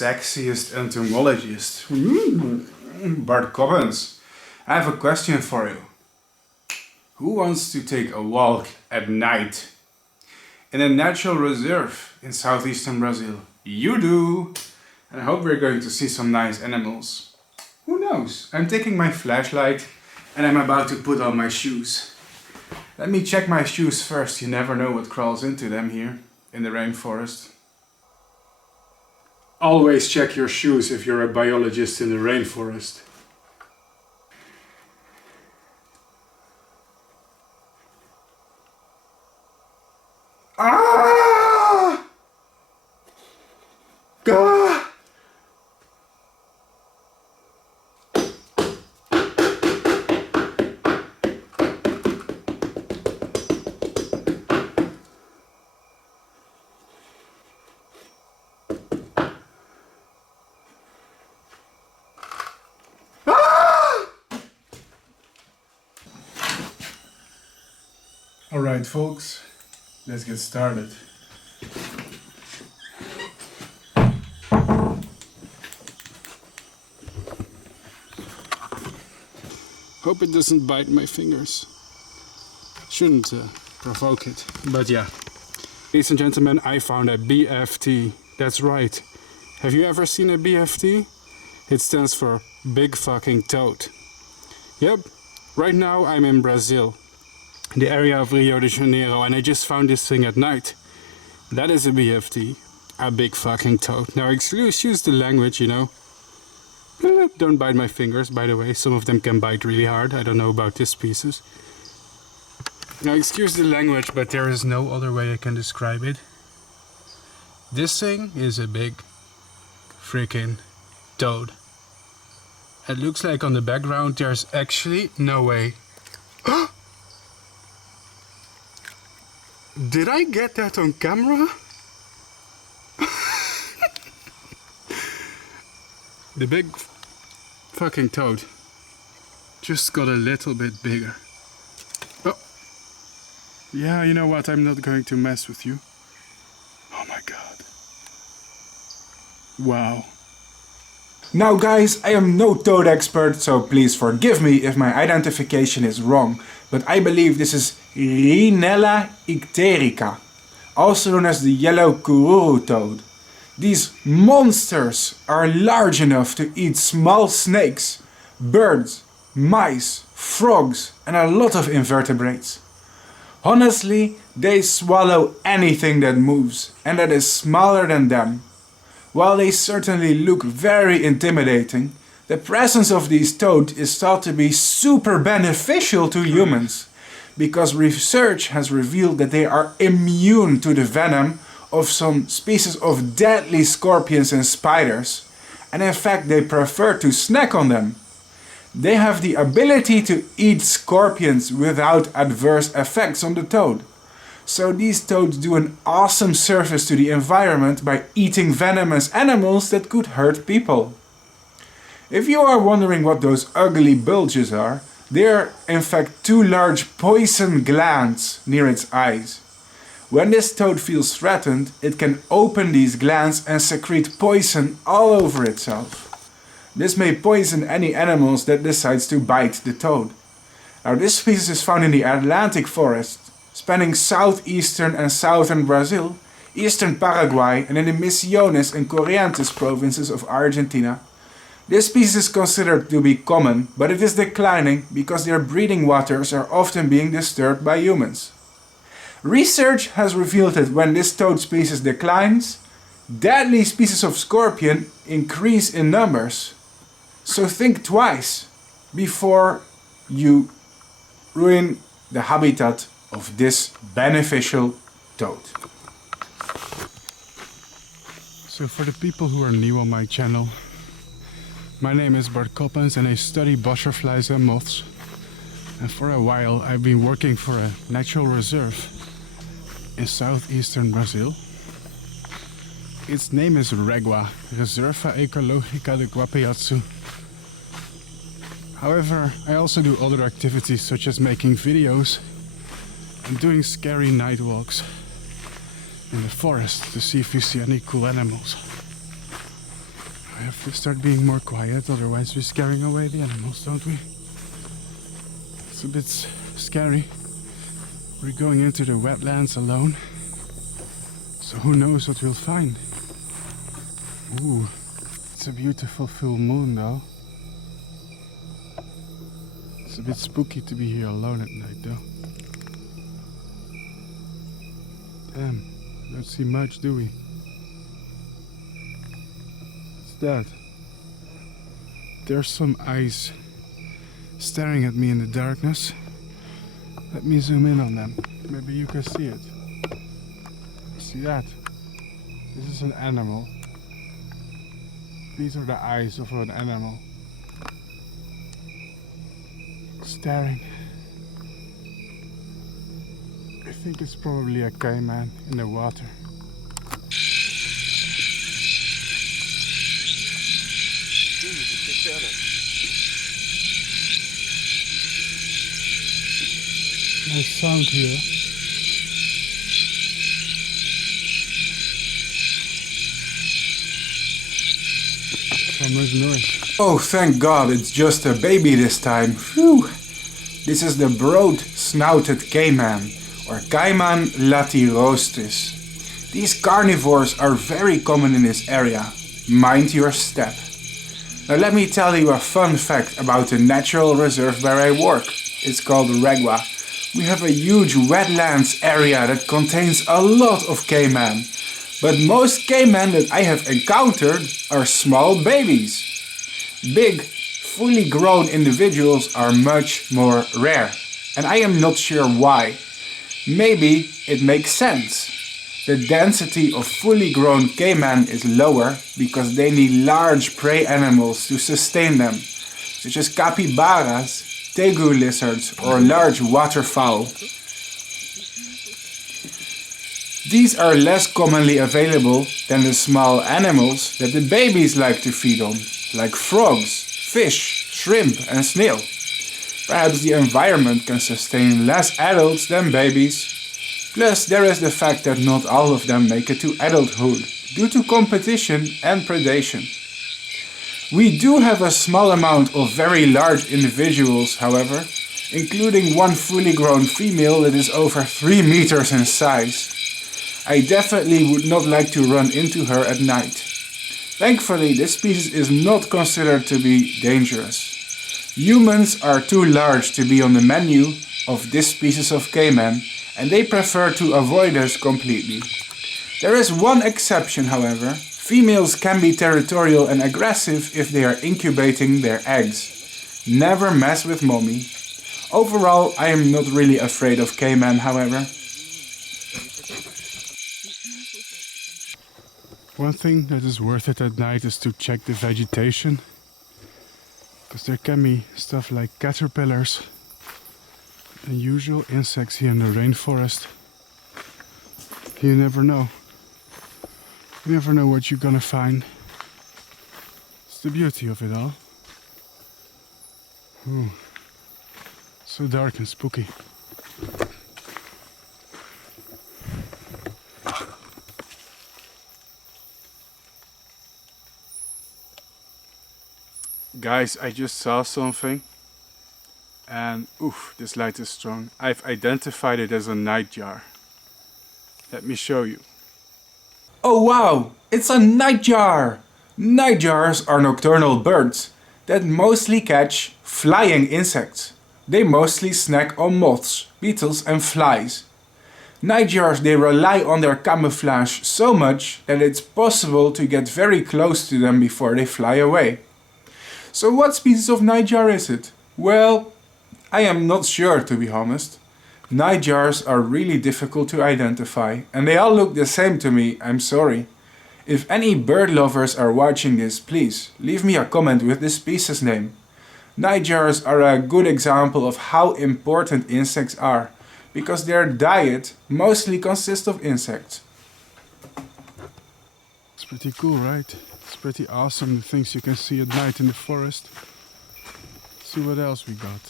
sexiest entomologist, Bart Coppens. I have a question for you. Who wants to take a walk at night in a natural reserve in southeastern Brazil? You do! And I hope we're going to see some nice animals. Who knows? I'm taking my flashlight and I'm about to put on my shoes. Let me check my shoes first. You never know what crawls into them here in the rainforest. Always check your shoes if you're a biologist in the rainforest. Ah! Gah! Alright folks, let's get started. Hope it doesn't bite my fingers. Shouldn't provoke it, but yeah. Ladies and gentlemen, I found a BFT. That's right. Have you ever seen a BFT? It stands for Big Fucking Toad. Yep, right now I'm in Brazil, in the area of Rio de Janeiro, and I just found this thing at night. That is a BFT, a big fucking toad. Now excuse the language, you know. Don't bite my fingers, by the way. Some of them can bite really hard. I don't know about this species. Now excuse the language, but there is no other way I can describe it. This thing is a big freaking toad. It looks like on the background there's actually no way. Did I get that on camera? The big fucking toad just got a little bit bigger. Oh. Yeah, you know what? I'm not going to mess with you. Oh my god. Wow. Now guys, I am no toad expert, so please forgive me if my identification is wrong, but I believe this is Rhinella icterica, also known as the yellow kururu toad. These monsters are large enough to eat small snakes, birds, mice, frogs and a lot of invertebrates. Honestly, they swallow anything that moves and that is smaller than them. While they certainly look very intimidating, the presence of these toads is thought to be super beneficial to humans, because research has revealed that they are immune to the venom of some species of deadly scorpions and spiders, and in fact they prefer to snack on them. They have the ability to eat scorpions without adverse effects on the toad. So these toads do an awesome service to the environment by eating venomous animals that could hurt people. If you are wondering what those ugly bulges are, they are in fact two large poison glands near its eyes. When this toad feels threatened, it can open these glands and secrete poison all over itself. This may poison any animals that decides to bite the toad. Now this species is found in the Atlantic forest, spanning southeastern and southern Brazil, eastern Paraguay and in the Misiones and Corrientes provinces of Argentina. This species is considered to be common, but it is declining because their breeding waters are often being disturbed by humans. Research has revealed that when this toad species declines, deadly species of scorpion increase in numbers. So think twice before you ruin the habitat of this beneficial toad. So for the people who are new on my channel, my name is Bart Coppens and I study butterflies and moths. And for a while I've been working for a natural reserve in southeastern Brazil. Its name is REGUA, Reserva Ecológica de Guapayazú. However, I also do other activities such as making videos and doing scary night walks in the forest to see if we see any cool animals. to start being more quiet, otherwise we're scaring away the animals, don't we? It's a bit scary. We're going into the wetlands alone, so who knows what we'll find. Ooh, it's a beautiful full moon though. It's a bit spooky to be here alone at night though. Damn, don't see much, do we? What's that? There's some eyes staring at me in the darkness. Let me zoom in on them. Maybe you can see it. See that? This is an animal. These are the eyes of an animal. Staring. I think it's probably a cayman in the water. Nice sound here. Summer's noise. Oh, thank God, it's just a baby this time. Phew. This is the broad-snouted cayman, or Cayman latirostris. These carnivores are very common in this area. Mind your step. Now let me tell you a fun fact about the natural reserve where I work. It's called REGUA. We have a huge wetlands area that contains a lot of cayman. But most cayman that I have encountered are small babies. Big, fully grown individuals are much more rare. And I am not sure why. Maybe it makes sense. The density of fully grown cayman is lower because they need large prey animals to sustain them, such as capybaras, tegu lizards or large waterfowl. These are less commonly available than the small animals that the babies like to feed on, like frogs, fish, shrimp and snail. Perhaps the environment can sustain less adults than babies. Plus there is the fact that not all of them make it to adulthood due to competition and predation. We do have a small amount of very large individuals, however, including one fully grown female that is over 3 meters in size. I definitely would not like to run into her at night. Thankfully, this species is not considered to be dangerous. Humans are too large to be on the menu of this species of cayman, and they prefer to avoid us completely. There is one exception, however. Females can be territorial and aggressive if they are incubating their eggs. Never mess with mommy. Overall, I am not really afraid of cayman, however. One thing that is worth it at night is to check the vegetation, because there can be stuff like caterpillars and usual insects here in the rainforest. You never know. You never know what you're gonna find. It's the beauty of it all. Ooh, so dark and spooky. Guys, I just saw something. And oof, this light is strong. I've identified it as a nightjar. Let me show you. Oh wow, it's a nightjar! Nightjars are nocturnal birds that mostly catch flying insects. They mostly snack on moths, beetles and flies. Nightjars, they rely on their camouflage so much that it's possible to get very close to them before they fly away. So what species of nightjar is it? Well, I am not sure, to be honest. Nightjars are really difficult to identify and they all look the same to me, I'm sorry. If any bird lovers are watching this, please leave me a comment with the species name. Nightjars are a good example of how important insects are, because their diet mostly consists of insects. It's pretty cool, right? It's pretty awesome, the things you can see at night in the forest. Let's see what else we got.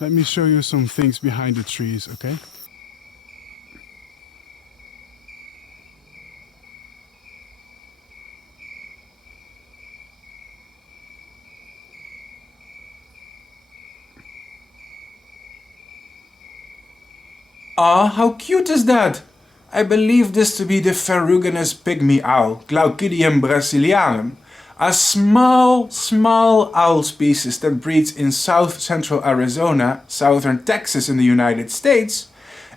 Let me show you some things behind the trees, okay? Aw, how cute is that? I believe this to be the ferruginous pygmy owl, Glaucidium brasilianum, a small owl species that breeds in south central Arizona, southern Texas in the United States,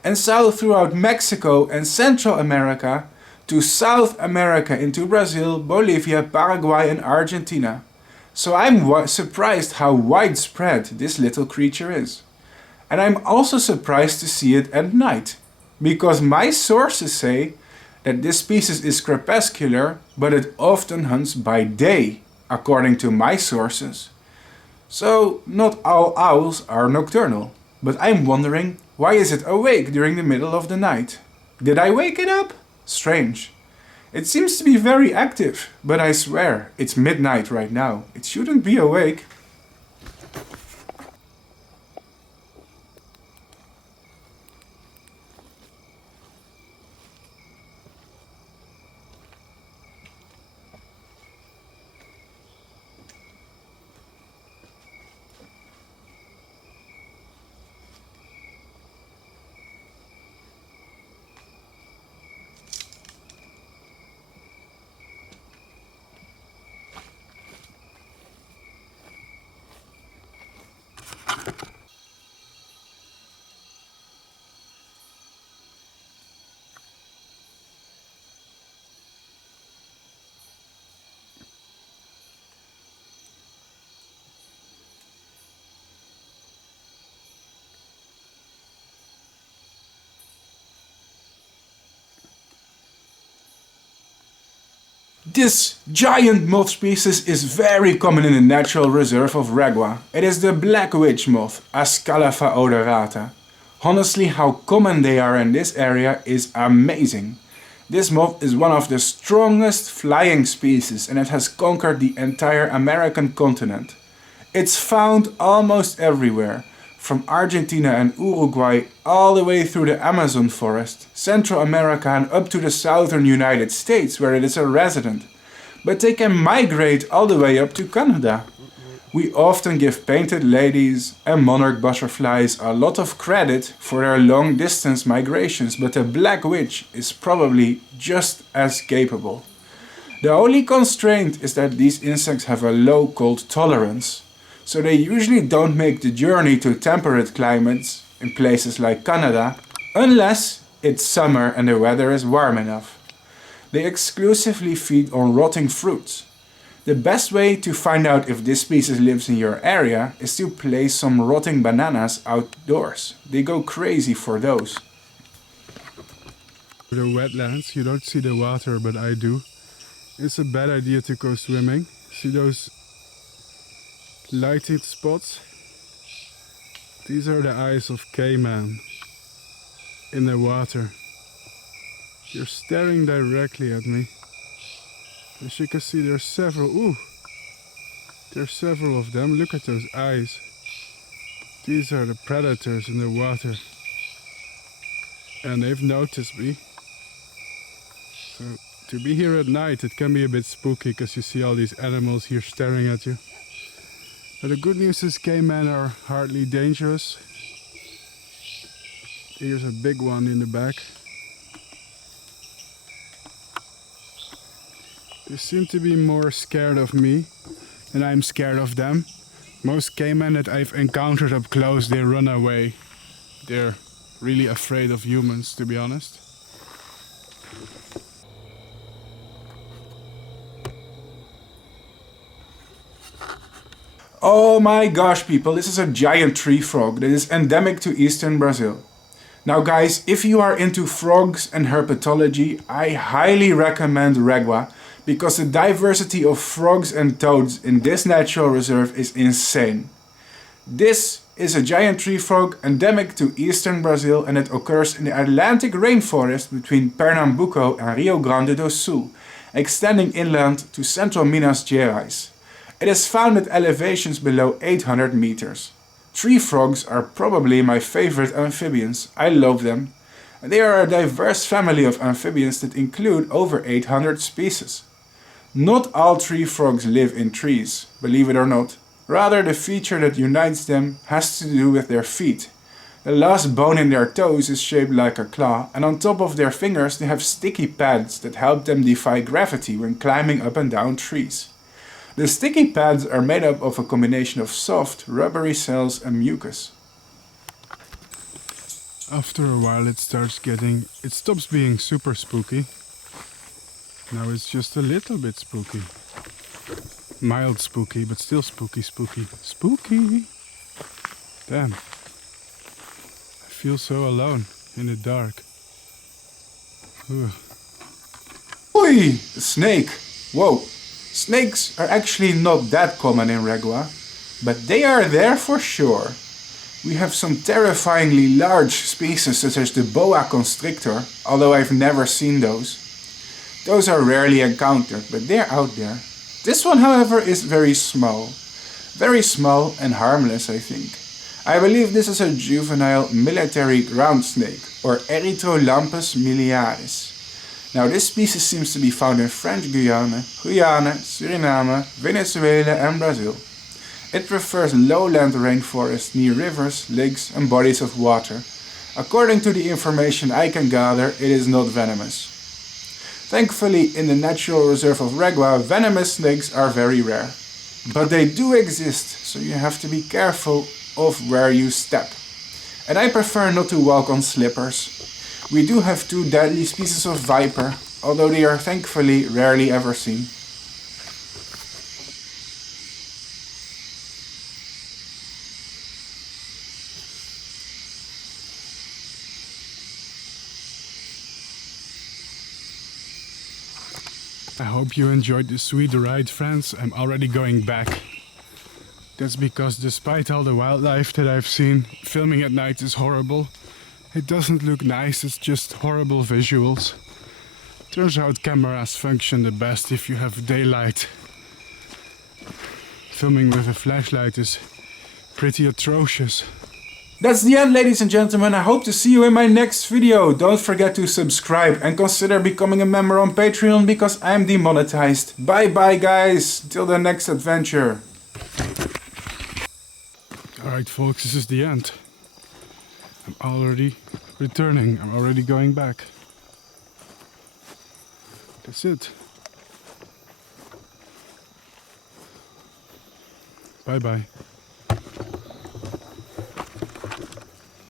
and south throughout Mexico and Central America, to South America into Brazil, Bolivia, Paraguay and Argentina. So I'm surprised how widespread this little creature is. And I'm also surprised to see it at night, because my sources say that this species is crepuscular, but it often hunts by day, according to my sources. So not all owls are nocturnal, but I'm wondering, why is it awake during the middle of the night? Did I wake it up? Strange. It seems to be very active, but I swear, it's midnight right now. It shouldn't be awake. This giant moth species is very common in the natural reserve of REGUA. It is the black witch moth, Ascalapha odorata. Honestly, how common they are in this area is amazing. This moth is one of the strongest flying species and it has conquered the entire American continent. It's found almost everywhere, from Argentina and Uruguay all the way through the Amazon forest, Central America and up to the southern United States where it is a resident. But they can migrate all the way up to Canada. We often give painted ladies and monarch butterflies a lot of credit for their long distance migrations, but the black witch is probably just as capable. The only constraint is that these insects have a low cold tolerance. So they usually don't make the journey to temperate climates in places like Canada unless it's summer and the weather is warm enough. They exclusively feed on rotting fruits. The best way to find out if this species lives in your area is to place some rotting bananas outdoors. They go crazy for those. The wetlands, you don't see the water, but I do. It's a bad idea to go swimming. See those lighted spots? These are the eyes of Cayman in the water. You're staring directly at me. As you can see, there's several. There's several of them. Look at those eyes. These are the predators in the water. And they've noticed me. So to be here at night, it can be a bit spooky because you see all these animals here staring at you. But the good news is Cayman are hardly dangerous. Here's a big one in the back. They seem to be more scared of me and I'm scared of them. Most Cayman that I've encountered up close, they run away. They're really afraid of humans, to be honest. Oh my gosh people, this is a giant tree frog that is endemic to eastern Brazil. Now guys, if you are into frogs and herpetology, I highly recommend REGUA because the diversity of frogs and toads in this natural reserve is insane. This is a giant tree frog endemic to eastern Brazil and it occurs in the Atlantic rainforest between Pernambuco and Rio Grande do Sul, extending inland to central Minas Gerais. It is found at elevations below 800 meters. Tree frogs are probably my favorite amphibians. I love them. They are a diverse family of amphibians that include over 800 species. Not all tree frogs live in trees, believe it or not. Rather, the feature that unites them has to do with their feet. The last bone in their toes is shaped like a claw, and on top of their fingers they have sticky pads that help them defy gravity when climbing up and down trees. The sticky pads are made up of a combination of soft, rubbery cells and mucus. After a while it stops being super spooky. Now it's just a little bit spooky. Mild spooky, but still spooky. Spooky! Damn. I feel so alone in the dark. Ugh. Oi! A snake! Whoa! Snakes are actually not that common in REGUA, but they are there for sure. We have some terrifyingly large species such as the boa constrictor, although I've never seen those. Those are rarely encountered, but they're out there. This one, however, is very small. Very small and harmless, I think. I believe this is a juvenile military ground snake, or Erythrolampus miliaris. Now this species seems to be found in French Guyana, Suriname, Venezuela and Brazil. It prefers lowland rainforests near rivers, lakes and bodies of water. According to the information I can gather, it is not venomous. Thankfully, in the natural reserve of REGUA, venomous snakes are very rare. But they do exist, so you have to be careful of where you step. And I prefer not to walk on slippers. We do have 2 deadly species of viper, although they are thankfully rarely ever seen. I hope you enjoyed the sweet ride, friends. I'm already going back. That's because despite all the wildlife that I've seen, filming at night is horrible. It doesn't look nice, it's just horrible visuals. Turns out cameras function the best if you have daylight. Filming with a flashlight is pretty atrocious. That's the end, ladies and gentlemen. I hope to see you in my next video. Don't forget to subscribe and consider becoming a member on Patreon because I'm demonetized. Bye bye guys, till the next adventure. Alright folks, this is the end. I'm already returning, I'm already going back. That's it. Bye bye.